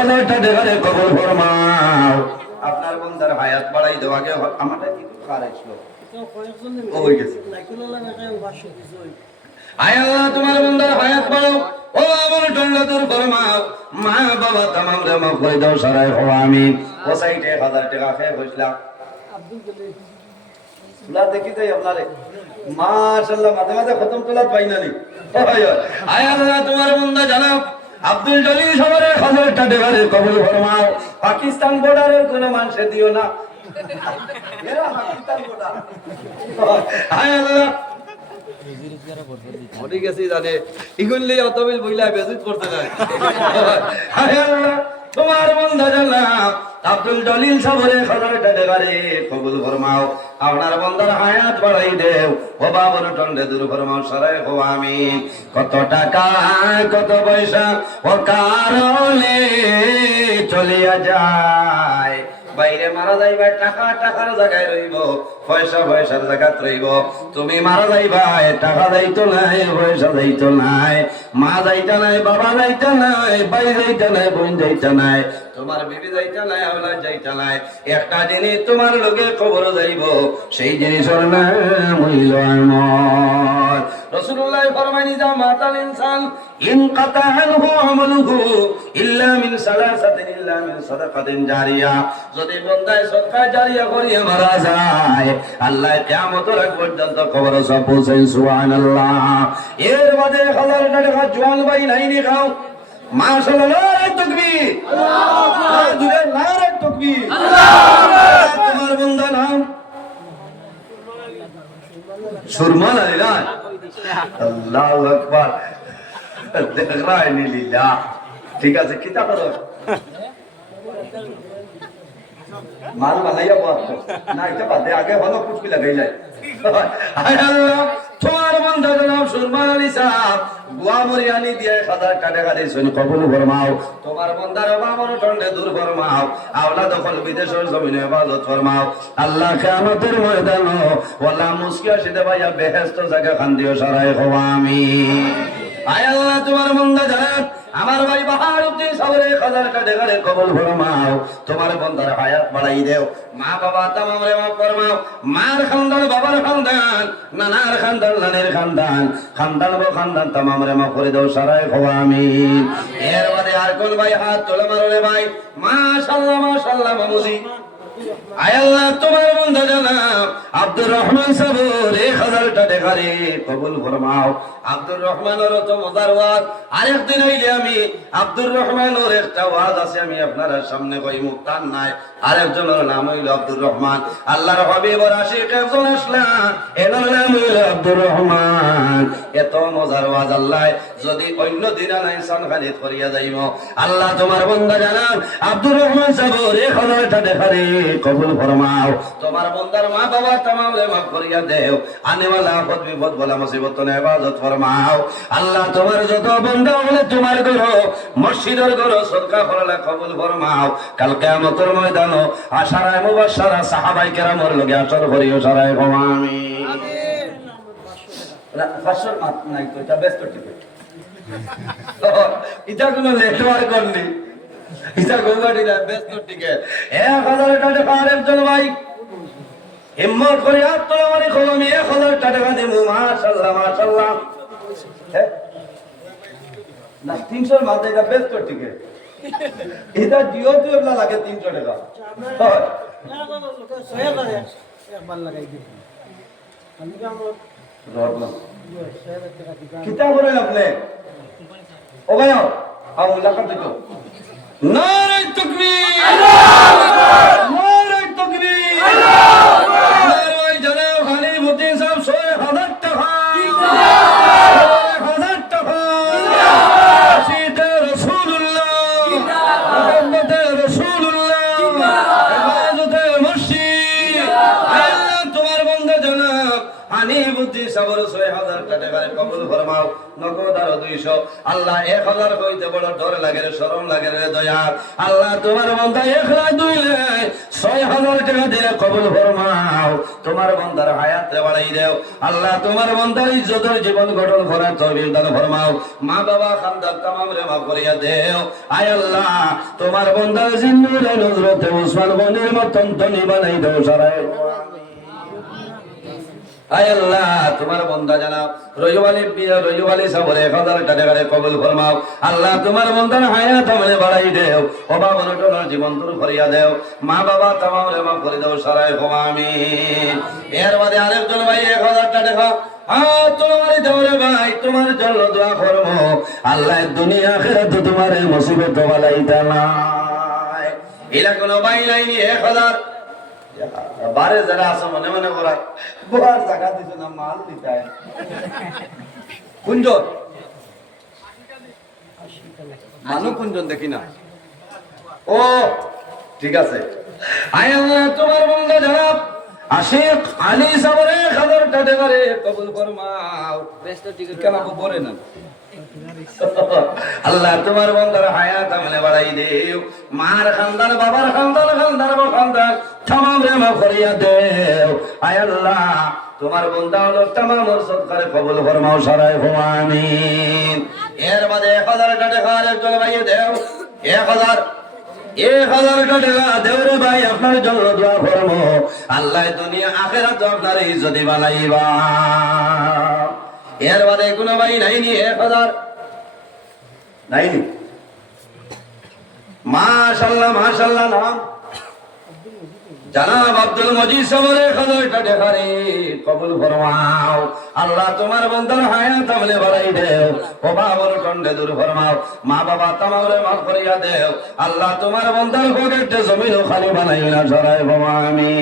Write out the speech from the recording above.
হাজারটা টাকারে কবল আপনার বন্ধার হায়াত তোমার বাড়াও। ও আমার টন্ডা ফরমাও। মা, বাবা তামাম রে মাফ করে দাও, সারাই হওয়া আমি ও সাইটে হাজার টাকা খেয়ে বসলাম তুলা দেখি তাই আপনারে। মাশাআল্লাহ, মাঝে মাঝে খতম তোলা পাই না নি। আয় আল্লাহ তোমার বন্দা জানাও। আব্দুল জলিল সবরের হাজারটা টাকারে কবুল ফরমাও। পাকিস্তান বর্ডারের কোনো মানুষে দিও না। আল্লাহ। জানে। ইগুনলে অতবিল বইলা বেজুত করতে যায়। হায় আল্লাহ। তোমার বন্ধা জানলাম আব্দুল জলিল সাবরে খাজারটা দেবারে কবুল ফরমাও। আপনার বন্দার হায়াত বাড়াই দেও। ও বাবর টন্ডে দূর ফরমাও সারাই হো আমি কত টাকা, কত পয়সা, ও কারণে চলিয়া যায়। বাইরে মারা যাইবা, টাকা টাকার জায়গায় রইব, পয়সা পয়সার জায়গাত রইব। তুমি মারা যাইবা টাকা যাইতো নাই, পয়সা যাইতো নাই। মা যাইতা নাই, বাবা যাইতা নাই ভাই যাইতা নাই, বোন যাইতা নাই। তোমার বিবি যাইতা নাই আওলাদ যাইতা নাই একটা জিনিস তোমার লোকে খবর যাইব, সেই জিনিসের ফরমানি যা মাতাল ইনসান, ইন আমলুহু ইল্লা মিন সালাসাতিন ইল্লা মিন সাদাকাতিন জারিয়া। যদি সদকা জারিয়া মারা যায়, আল্লাহ কিয়ামতের আগ পর্যন্ত খবর সব পৌঁছায়, সুবহানাল্লাহ। এর বাদে হাজার টাকা জোয়ান ভাই লাইনে খাও। মাশাআল্লাহ নারে তাকবীর। আল্লাহু আকবার। নারে তাকবীর। তোমার বন্দা নাম সুরমান আলীরা আল্লাহু আকবার। দেখরাইনি লিল্লাহ ঠিক আছে কিতা করো মাল বানাইয়া বাদ না এটা বাদে আগে ভালো কুচকি লাগাই যায় হায় আল্লাহ তোমার বন্ধা নাম আলী সাহেব দিয়ে হাজার টাকা গাড়ি শুন কবুল ফরমাও। তোমার বন্দার দখল বিদেশের জমিনে ফরমাও। আল্লাহ কিয়ামতের ময়দান ওয়ালা মুসকিয়া সিদে ভাইয়া বেহেশত জায়গা খান দিও সারাই হওয়া আমি বন্দা জানাব আমার ভাই বাহার উদ্দিন সাবরে হাজার টাকা গাড়ি কবুল ফরমাও তোমার বন্দার হায়াত বাড়াই দেও। মা বাবা, তামাম রে মাফ ফরমাও মার খানদান, বাবার খানদান, নানার খানদান, নানের খানদান। খানদান গো খানদান, তামাম রে মাফ করে দাও সারাই হওয়া আমি এর বাদে আর কোন ভাই হাত তোলে মারো রে ভাই। মাশাআল্লাহ মাশাআল্লাহ মামুজি। নাই। এত মজার ওয়াজ আল্লাহ, যদি অন্য দিন আল্লাহ তোমার বন্ধা জানান আব্দুর রহমান সাবুর এক হাজার টাকা কবুল ফরমাও। তোমার বন্দার মা বাবা তামাম মাফ করিয়া দেও। আনেওয়ালা আপদ বিপদ বলা মুসিবত নে ইবাদত ফরমাও। আল্লাহ তোমার যত বন্দা হলে তোমার করো মসজিদের করো সদকা করলে কবুল ফরমাও। কাল কিয়ামতের ময়দান আশারায় মুবাশশারা সাহাবাই কেরামর লগে আসর করিও সারায় ভবামি ফাঁসর মাত নাই তো এটা ব্যস্ত টিপে এটা কোনো নেটওয়ার্ক করলি ইসা গোগাড়ি না ব্যস্ত টিকে এক হাজার টাকা ভাই করে হাত তোলা মানে হ্যাঁ? না, তিনশোর মাঝে এটা ব্যস্ত টিকে এটা জিও তো এগুলা লাগে তিনশো টাকা। রটলাম। কিতা করেন আপনি ভাই দিকে নারে তাকবীর নারে তাকবীর নারে জনাব খালিদউদ্দিন সাহেব ছয় হাজার টাকা ছয় হাজার টাকা আশিতে রাসূলুল্লাহ মুহাম্মদে রাসূলুল্লাহ হেফাজতে মসজিদ আল্লাহ তোমার বন্ধু জনাব হানিফউদ্দিন তোমার বন্ধার ইজ্জতের জীবন গঠন করার তহবিল দান ফরমাও। মা বাবা, খানদার তামাম রে করিয়া দেও। আয় আল্লাহ, তোমার বন্ধার জিন্দুরে নজরতে উসমান মতন ধনী বানাই দেও সারায়। আয় আল্লাহ, তোমার বন্দা জানা রজওয়ালি পিয়া রজওয়ালি সাবরে হাজার টাকা কবুল ফরমাও। আল্লাহ, তোমার বন্দার হায়াত আমলে বাড়াই দেও। অভাব অনটনের জীবন দূর করিয়া দেও। মা বাবা তামাম রে মাফ করে দেও, সারায় ক্ষমা আমিন। এর বাদে আরেকজন ভাই, এক হাজার টাকা হাত তোমার দেওরে ভাই, তোমার জন্য দোয়া করব। আল্লাহ, দুনিয়া খেরাতে তোমার মুসিবত বালাইতা নাই। এলা কোনো ভাই এক হাজার। বারে যারা আছে মনে মনে করা বার জায়গা দিত না মাল দিতে কুঞ্জন। মানু কুঞ্জন দেখি না। ও ঠিক আছে। আয় আল্লাহ তোমার বন্ধু জনাব আশিক আলী সাবরে খাদর টাটে করে কবুল ফরমাও। কেন বলে না। আল্লাহ তোমার বন্দার হায়াত আমলে বাড়াই দেও। মার খানদান বাবার খানদান খানদান বাবার খানদান তামাম রে দেও। আয় আল্লাহ, তোমার বন্দা হলো তামাম ওর সৎকারে কবুল ফরমাও আমিন। এর বাদে এক হাজার টাকা একজন ভাইয়ে দেও। এক হাজার এক হাজার টাকা দেও রে ভাই, আপনার জন্য দোয়া আল্লাহ দুনিয়া, আখেরাত আপনার ইজ্জতি বানাইবা। এর বাদে কোনো ভাই নাইনি এক হাজার। মাশাল্লাহ মাশাল্লাহ জানাব আব্দুল মজিদ দেখারে কবুল ফরমাও। আল্লাহ তোমার বন্দার হায়াত আমলে বাড়াই দেও। ও বাবার কণ্ঠে দূর ফরমাও। মা বাবা তামারে মাফ করিয়া দেও। আল্লাহ তোমার বন্দার পকেটে জমিন খালি বানাই না সরাই আমি